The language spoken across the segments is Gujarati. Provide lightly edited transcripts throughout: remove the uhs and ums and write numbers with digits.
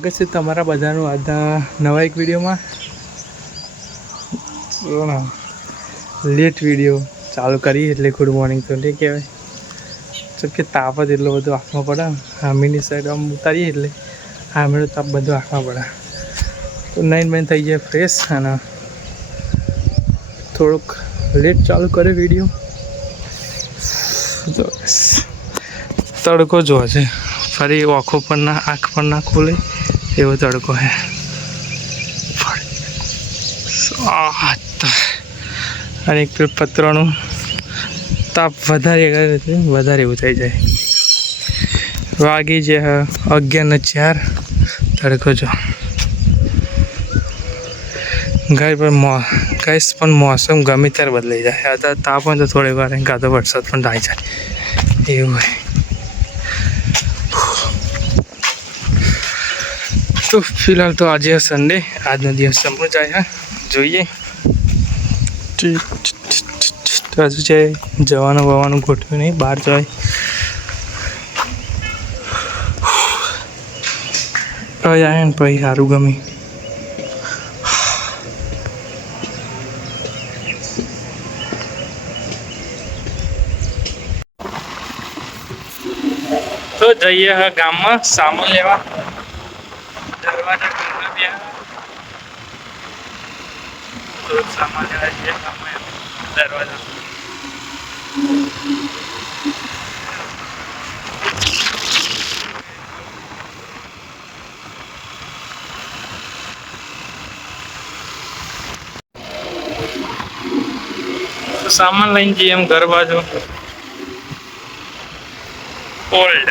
સ્વાગત છે તમારા બધાનું આજના નવા એક વિડીયોમાં. લેટ વિડીયો ચાલુ કરી એટલે ગુડ મોર્નિંગ તો નહીં કહેવાય. જેમ કે તાપ જ એટલો બધો આંખમાં પડે. હામીની સાઈડ આમ ઉતારીએ એટલે હામીનો તાપ બધો આંખમાં પડે. તો 9 થઈ જાય ફ્રેશ અને થોડુંક લેટ ચાલુ કરે વિડીયો. તો તડકો જો છે ફરી આંખો પર ના આંખ પર ના ખોલે એવો તડકો હે. અને એક પતરાનું તાપ વધારે એવું થઈ જાય. વાગી જે 11:04 તડકો જો ગાય પણ મોસમ ગમે ત્યારે બદલાઈ જાય. અત્યારે તાપ હોય તો થોડી વાર કાં તો વરસાદ પણ થાય જાય એવું હોય. તો ફિલહાલ તો આજે સન્ડે, આજનો દિવસ સમજો જાય જોઈએ. હજુ છે જવાનું ગોઠવ્યું નહીં, બહાર જાય આવે ને પછી સારું ગમે. તો જઈએ ગામમાં સામાન લેવા. દરવાજા ખોલવા ગયા તો સામાન લેવા જઈએ ગામમાં. દરવાજા તો સામાન લઈને જઈએ એમ ઘર બાજુ. ઓલ્ડ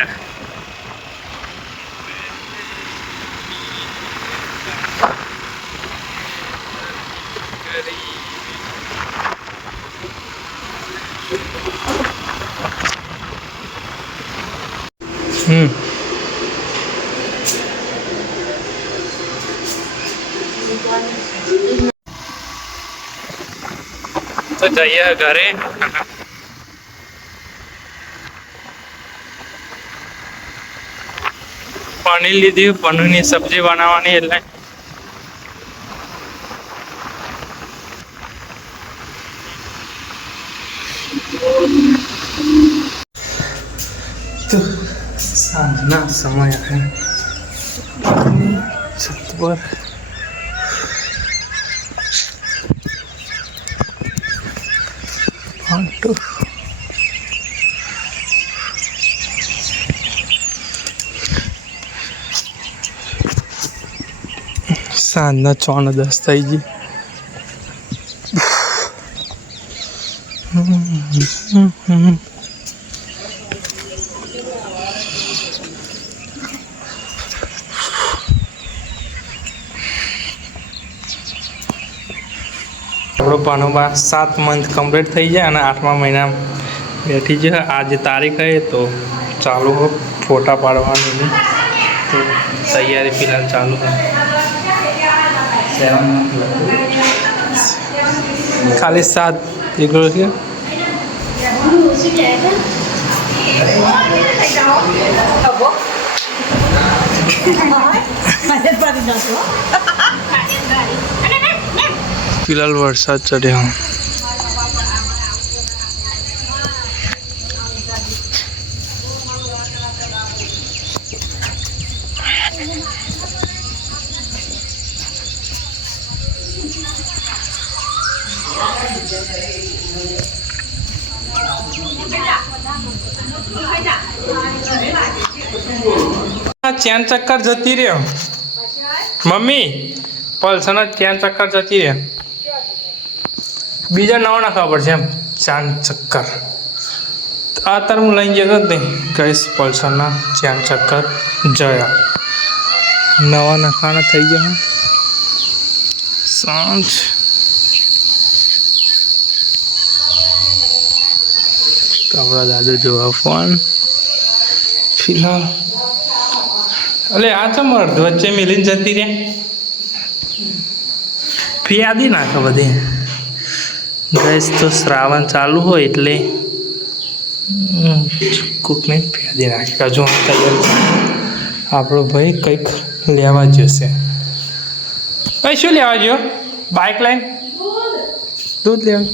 તો જઈએ ઘરે. પનીર લીધી, પનીરની સબ્જી બનાવવાની એટલે તો સાંજના સમય છત પર સાંજના 9:10 થઈ ગઈ. આપણો પાનોબા 7 મંથ કમ્પ્લીટ થઈ જાય અને 8મા મહિના બેઠી જાય. આજે તારીખ હે તો ચાલુ હો ફોટા પાડવાની. તો તૈયારી ફિલહાલ ચાલુ હોય. ખાલી 7 એકલો છે. ફિલહાલ વરસાદ ચડ્યો. ચેન ચક્કર જતી રહ્યો મમ્મી. પલ્સરના ચેન ચક્કર જતી રહે. બીજા નવા નાખવા પડશે એમ ચેન ચક્કર. આ તાર હું લઈને જતો જ નહીં કહીશ. પલ્સરના ચેન ચક્કર જયા નવા નાખવાના થઈ ગયા. સાંજ તો આપણા દાદા જોવા ફોન ફિલહાલ. અલે આ તો મર્દ વચ્ચે મિલીને જતી રે. ફિયાદી નાખે બધી ગેસ. તો શ્રાવણ ચાલુ હોય એટલે કોકને ફિયાદી નાખે. હજુ આપણો ભાઈ કંઈક લેવા જશે. ભાઈ શું લેવા ગયો? બાઇક લઈને દૂધ લેવા.